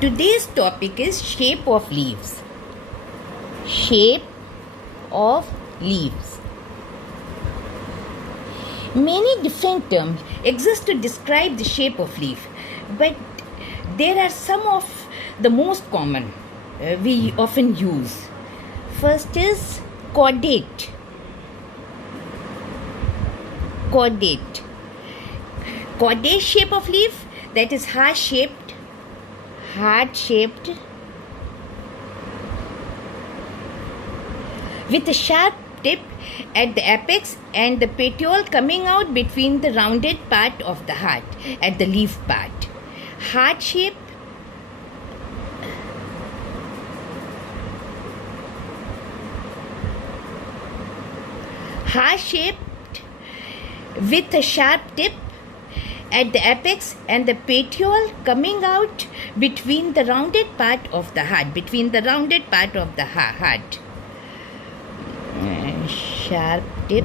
Today's topic is shape of leaves. Shape of leaves. Many different terms exist to describe the shape of leaf, but there are some of the most common we often use. First is cordate. Cordate. Cordate shape of leaf, that is heart-shaped, with a sharp tip at the apex and the petiole coming out between the rounded part of the heart at the leaf part. Heart shape. Heart-shaped with a sharp tip at the apex and the petiole coming out between the rounded part of the heart, Sharp tip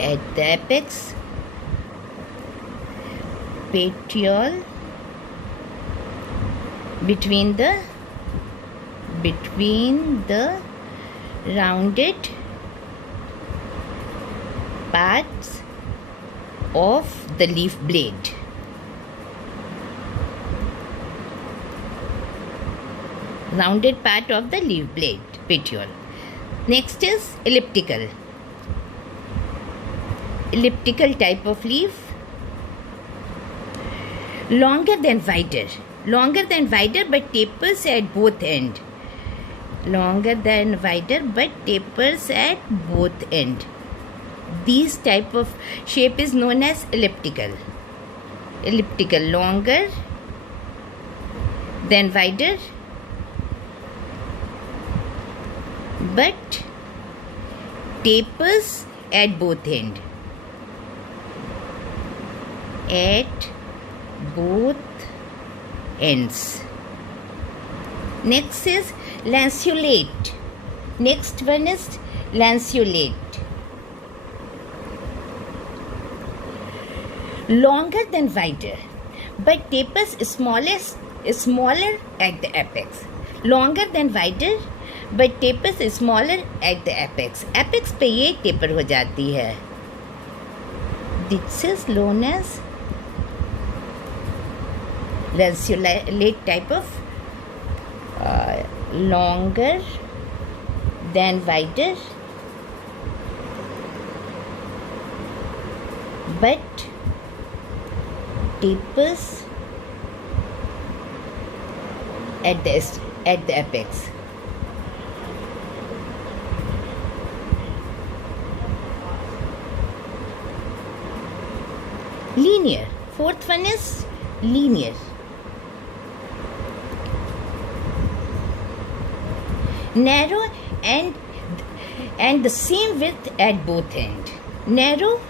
at the apex, petiole between the rounded parts of the leaf blade. Rounded part of the leaf blade, petiole. Next is elliptical. Elliptical type of leaf. Longer than wider but tapers at both ends. Longer than wider but tapers at both ends. This type of shape is known as elliptical. Elliptical, longer than wider but tapers at both ends. At both ends. Next is lanceolate. Next one is lanceolate. Longer than wider, but tapers smaller at the apex. Longer than wider, but tapers smaller at the apex. Apex पे ये taper हो जाती है. This is known as lanceolate type of longer than wider, but tapers at the apex. Linear. Fourth one is linear. Narrow and the same width at both ends. Narrow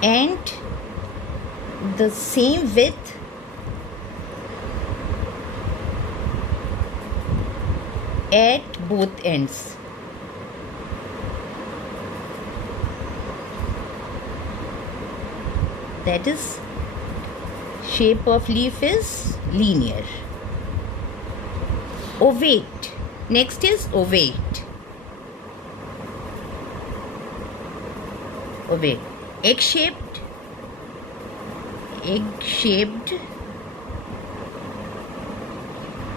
and the same width at both ends. That is, shape of leaf is linear. Ovate. Next is ovate. Ovate. Egg-shaped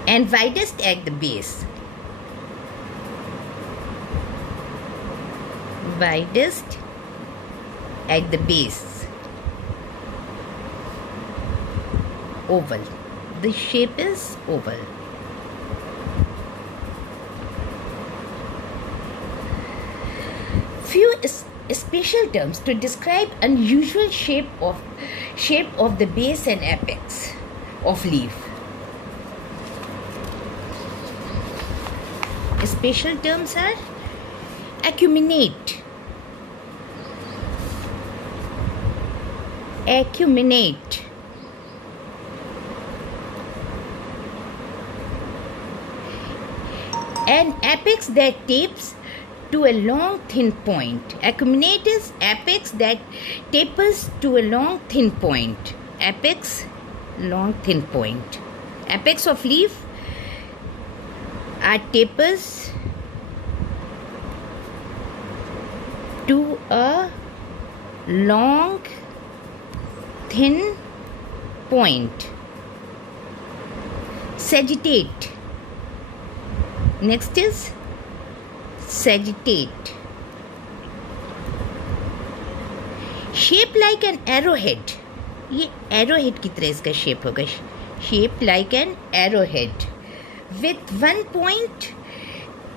and widest at the base. Widest at the base. Oval. The shape is oval. Few special terms to describe unusual shape of the base and apex of leaf. Special terms are acuminate. An apex that tapers to a long thin point. Acuminate is apex that tapers to a long thin point. Apex, long thin point. Apex of leaf are tapers to a long thin point. Sagittate. Next is sagittate. Shape like an arrowhead. ये arrowhead की तरह इसका shape होगा. Shape like an arrowhead with 1 point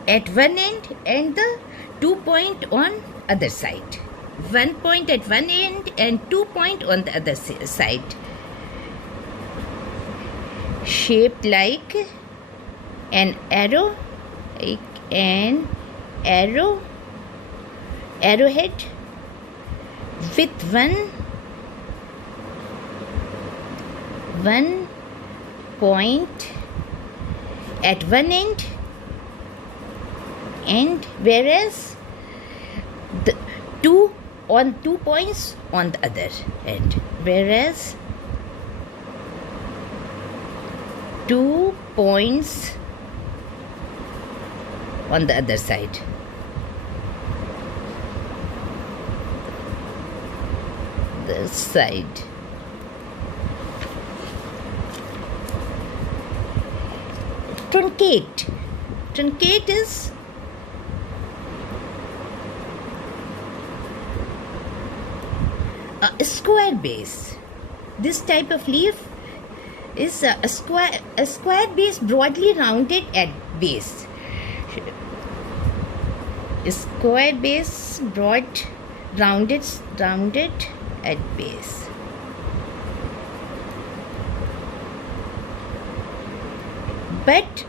at one end and the 2 point on other side. 1 point at one end and 2 point on the other side. Shaped like an arrow, arrowhead with one point at one end, and whereas the 2 points on the other end, whereas 2 points on the other side. The side. Truncate. Truncate is a square base. This type of leaf is a square base, broadly rounded at base. A square base, broad, rounded at base. But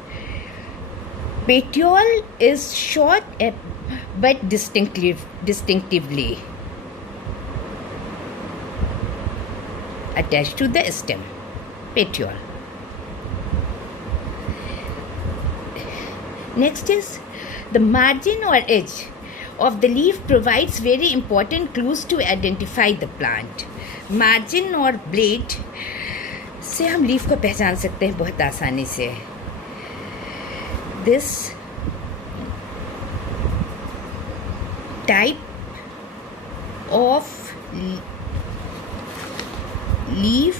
petiole is short but distinctively attached to the stem. Petiole. Next is the margin or edge of the leaf provides very important clues to identify the plant. Margin और blade से हम leaf को पहचान सकते हैं बहुत आसानी से. This type of leaf,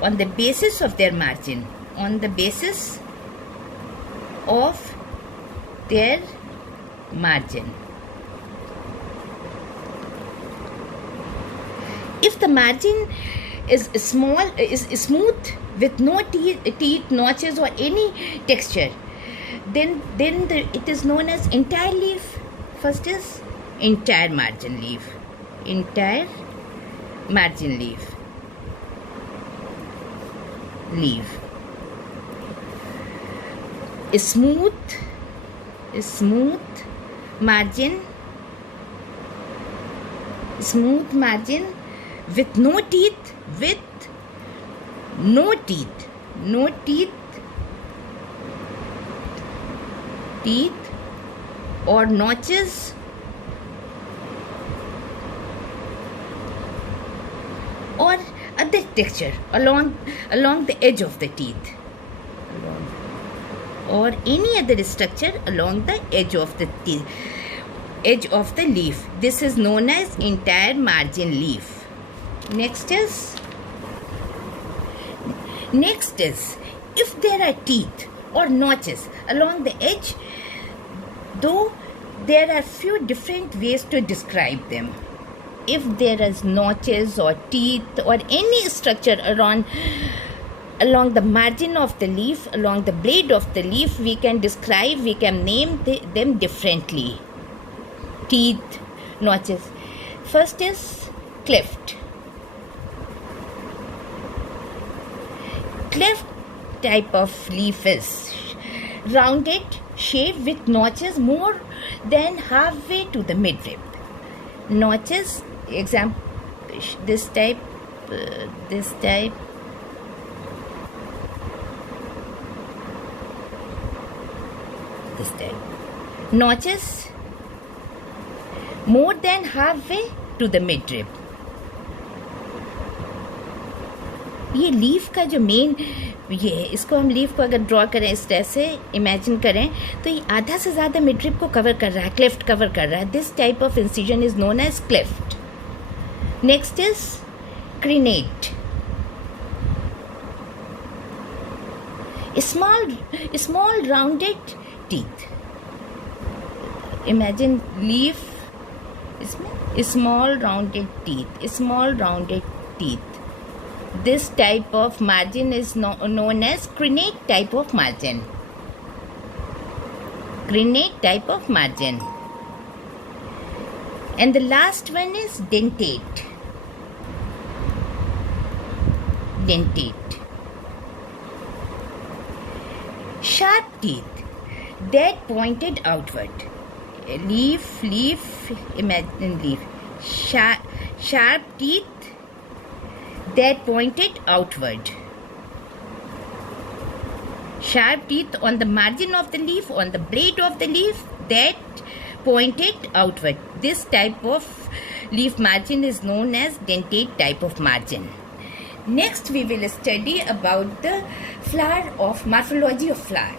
on the basis of their margin, on the basis of their margin. If the margin is smooth with no teeth, notches or any texture, then it is known as entire leaf. First is entire margin leaf. Entire margin leaf. Smooth margin with no teeth, or notches or other texture along the edge of the teeth, or any other structure along the edge of the leaf. This is known as entire margin leaf. Next is if there are teeth or notches along the edge, though there are few different ways to describe them. If there is notches or teeth or any structure along the margin of the leaf, along the blade of the leaf, we can name them differently. Teeth, notches. First is cleft. Cleft type of leaf is rounded shape with notches more than halfway to the midrib. Notches, example, this type. This type Notches more than halfway to the midrib. ये leaf का जो main ये है, इसको हम leaf को अगर draw करें इस तरह से इमेजिन करें तो ये आधा से ज़्यादा मिडरिब को कवर कर रहा है, क्लेफ्ट कवर कर रहा है. This type of incision is known as cleft. Next is crenate. small rounded teeth. Imagine leaf इसमें small rounded teeth. This type of margin is known as crenate type of margin. And the last one is dentate. Sharp teeth that pointed outward. Imagine leaf. Sharp teeth that pointed outward. Sharp teeth on the margin of the leaf, on the blade of the leaf that pointed outward. This type of leaf margin is known as dentate type of margin. Next we will study about the flower of morphology of flower.